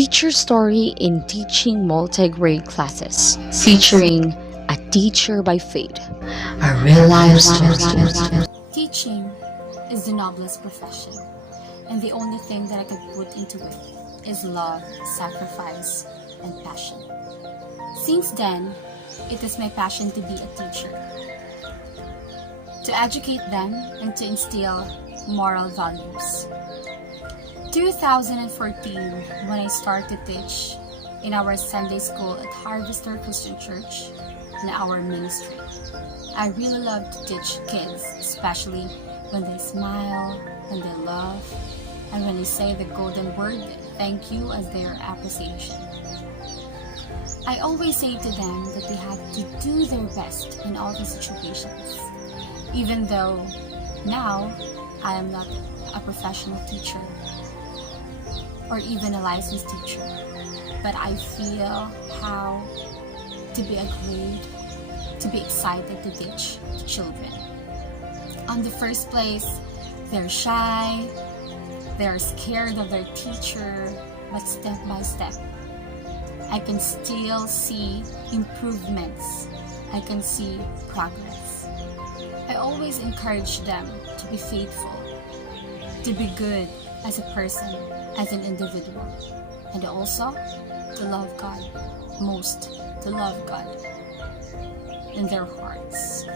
feature story in teaching multi-grade classes, featuring a teacher by fate, a real life story. Teaching is the noblest profession, and the only thing that I could put into it is love, sacrifice, and passion. Since then, it is my passion to be a teacher, to educate them and to instill moral values. 2014, when I started to teach in our Sunday school at Harvester Christian Church in our ministry. I really love to teach kids, especially when they smile, when they laugh, and when they say the golden word, thank you, as their appreciation. I always say to them that they have to do their best in all the situations. Even though now I am not a professional teacher or even a licensed teacher, but I feel how to be a grade, to be excited to teach children. On the first place, they're shy, they're scared of their teacher, but step by step, I can still see improvements. I can see progress. I always encourage them to be faithful, to be good as a person, as an individual, and also to love God, most to love God in their hearts.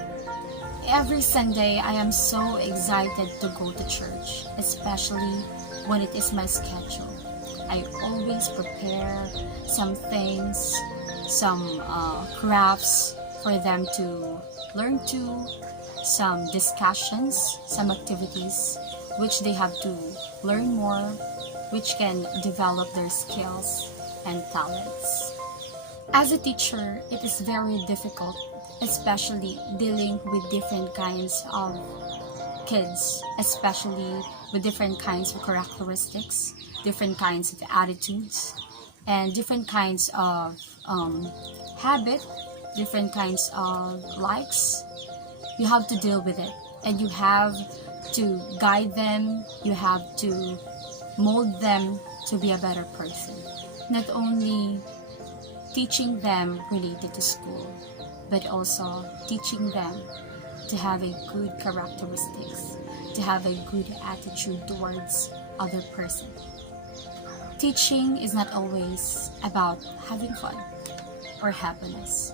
Every Sunday, I am so excited to go to church, especially when it is my schedule. I always prepare some things, some crafts for them to learn to, some discussions, some activities which they have to learn more, which can develop their skills and talents. As a teacher, it is very difficult, especially dealing with different kinds of kids, especially with different kinds of characteristics, different kinds of attitudes, and different kinds of habit, different kinds of likes. You have to deal with it, and you have to guide them, you have to mold them to be a better person. Not only teaching them related to school, but also teaching them to have a good characteristics, to have a good attitude towards other person. Teaching is not always about having fun or happiness,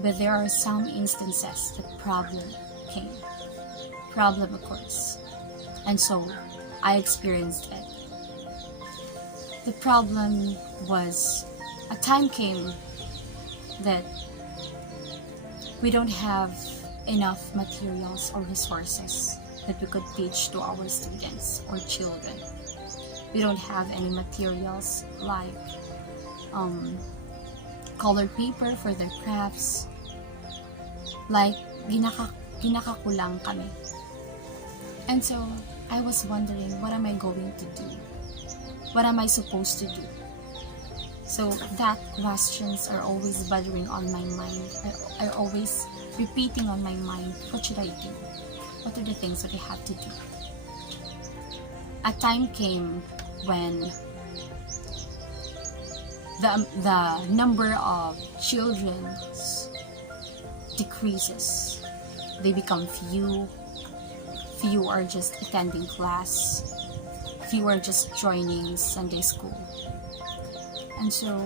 but there are some instances that problem occurs, and so I experienced it. The problem was, a time came that we don't have enough materials or resources that we could teach to our students or children. We don't have any materials like colored paper for their crafts. Like, ginakakulang kami. And so, I was wondering, what am I going to do? What am I supposed to do? So that questions are always bothering on my mind. I always repeating on my mind, what should I do? What are the things that I have to do? A time came when the number of children decreases. They become few are just attending class, few are just joining Sunday school. And so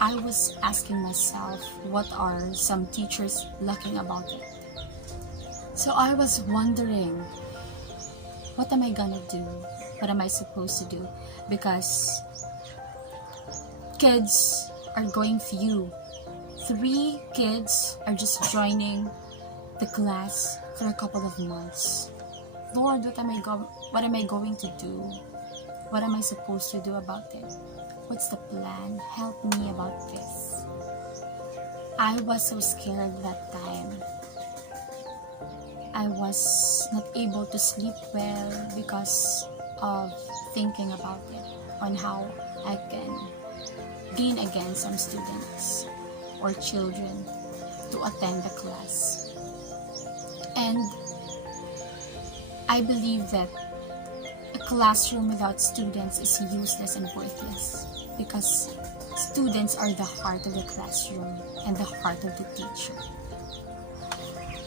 I was asking myself, what are some teachers lacking about it? So I was wondering, what am I gonna do? What am I supposed to do? Because kids are going few. 3 kids are just joining the class for a couple of months. Lord, what am I going to do? What am I supposed to do about it? What's the plan? Help me about this. I was so scared that time. I was not able to sleep well because of thinking about it, on how I can gain again some students or children to attend the class. And I believe that a classroom without students is useless and worthless, because students are the heart of the classroom and the heart of the teacher.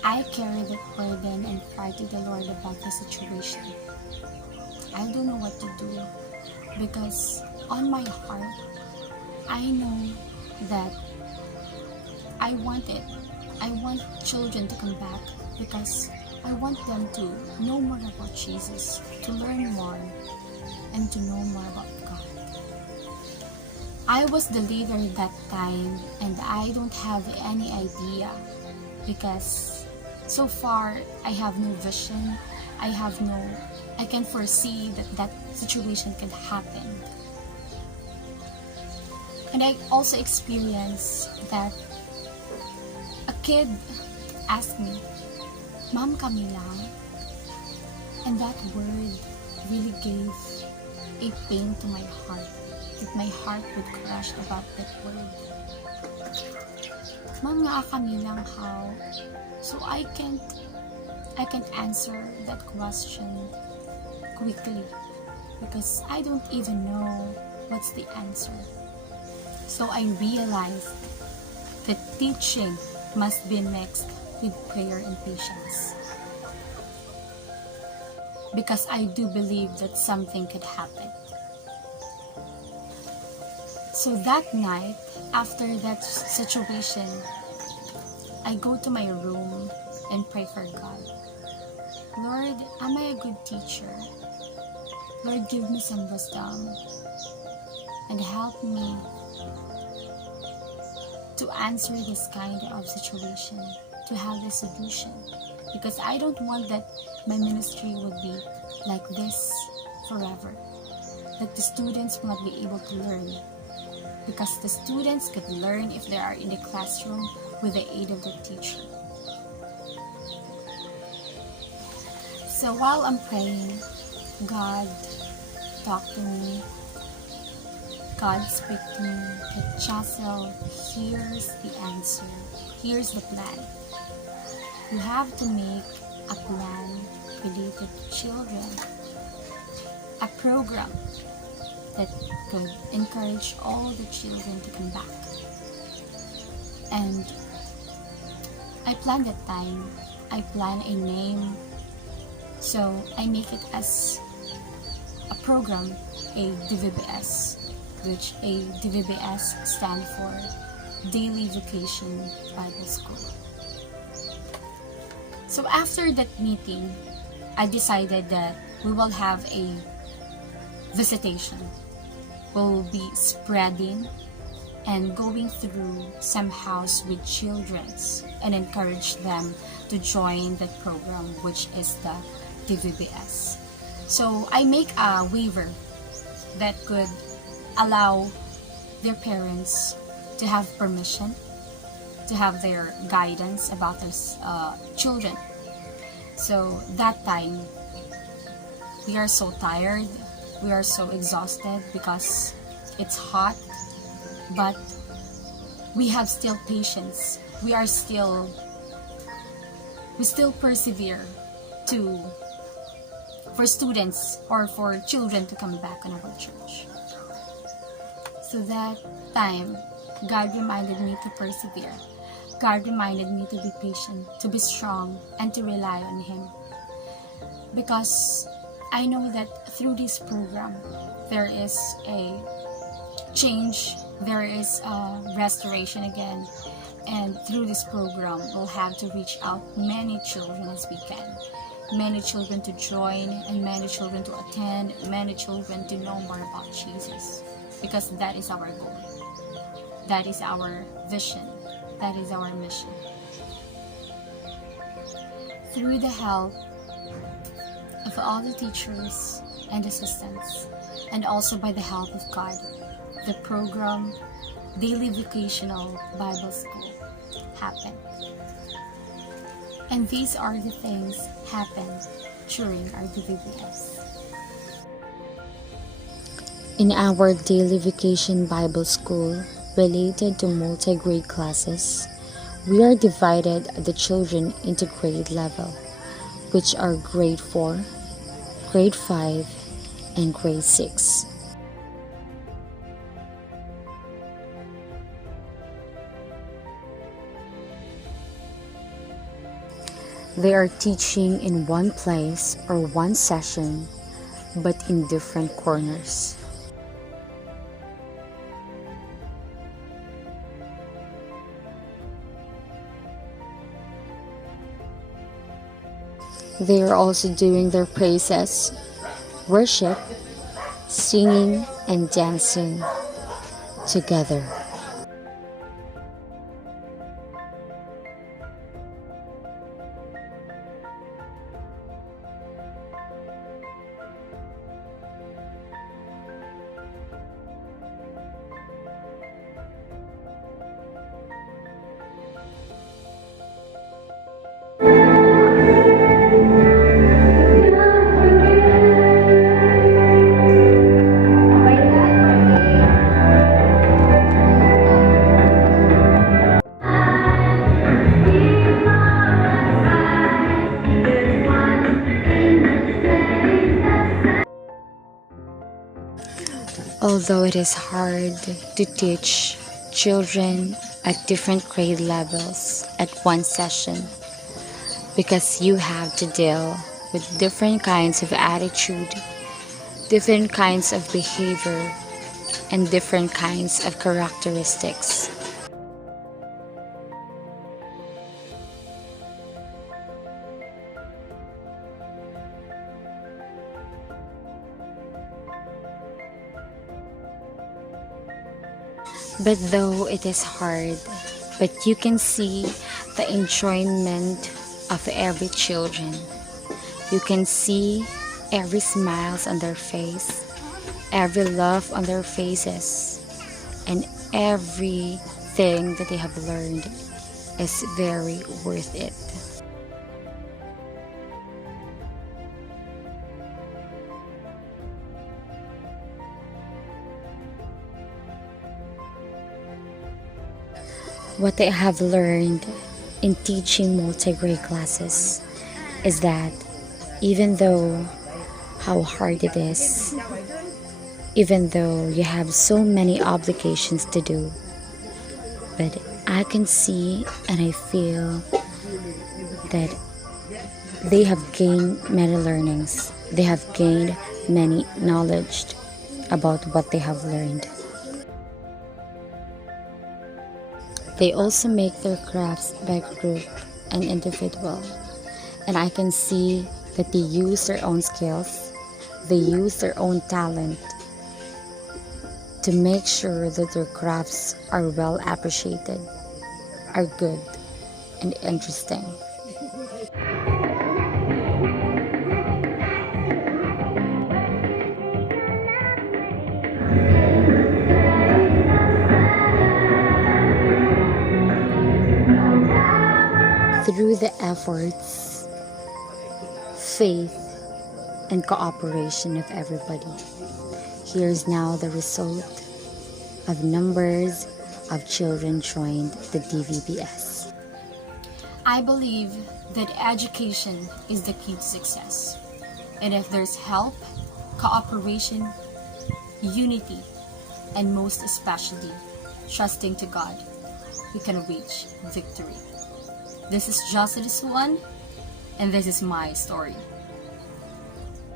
I carry the burden and cry to the Lord about the situation. I don't know what to do, because on my heart, I know that I want it. I want children to come back, because I want them to know more about Jesus, to learn more, and to know more about God. I was the leader that time, and I don't have any idea, because so far I have no vision. I can foresee that situation can happen. And I also experienced that a kid asked me, "Ma'am Camila," and that word really gave a pain to my heart, that my heart would crush about that word. "Ma'am nga Camila, how?" So I can't answer that question quickly, because I don't even know what's the answer. So I realized that teaching must be mixed with prayer and patience, because I do believe that something could happen. So that night, after that situation, I go to my room and pray for God. "Lord, am I a good teacher? Lord, give me some wisdom and help me to answer this kind of situation, to have a solution, because I don't want that my ministry would be like this forever, that the students will not be able to learn, because the students could learn if they are in the classroom with the aid of the teacher." So while I'm praying, God talked to me. God spoke to me that, "Chasel, here's the answer. Here's the plan. You have to make a plan related to children, a program that could encourage all the children to come back." And I plan that time. I plan a name. So I make it as a program, a DVBS, which a DVBS stand for Daily Vacation Bible School. So after that meeting, I decided that we will have a visitation. We'll be spreading and going through some house with children and encourage them to join that program, which is the DVBS. So I make a waiver that could allow their parents to have permission, to have their guidance about those children. So that time, we are so tired, we are so exhausted because it's hot, but we have still patience. We still persevere for students or for children to come back in our church. So that time, God reminded me to persevere. God reminded me to be patient, to be strong, and to rely on Him. Because I know that through this program, there is a change, there is a restoration again. And through this program, we'll have to reach out many children as we can. Many children to join, and many children to attend, many children to know more about Jesus. Because that is our goal. That is our vision. That is our mission. Through the help of all the teachers and assistants, and also by the help of God, the program Daily Vocational Bible School happened. And these are the things happened during our DVBS. In our Daily Vacation Bible School, related to multi-grade classes, we are divided the children into grade level, which are grade 4, grade 5, and grade 6. They are teaching in one place or one session, but in different corners. They are also doing their praises, worship, singing, and dancing together. Although it is hard to teach children at different grade levels at one session, because you have to deal with different kinds of attitude, different kinds of behavior, and different kinds of characteristics. But though it is hard, but you can see the enjoyment of every children. You can see every smiles on their face, every love on their faces, and everything that they have learned is very worth it. What I have learned in teaching multi-grade classes is that even though how hard it is, even though you have so many obligations to do, but I can see and I feel that they have gained many learnings. They have gained many knowledge about what they have learned. They also make their crafts by group and individual, and I can see that they use their own skills, they use their own talent to make sure that their crafts are well appreciated, are good, and interesting. Through the efforts, faith, and cooperation of everybody, here's now the result of numbers of children joined the DVBS. I believe that education is the key to success. And if there's help, cooperation, unity, and most especially trusting to God, we can reach victory. This is Hisu-an, and this is my story.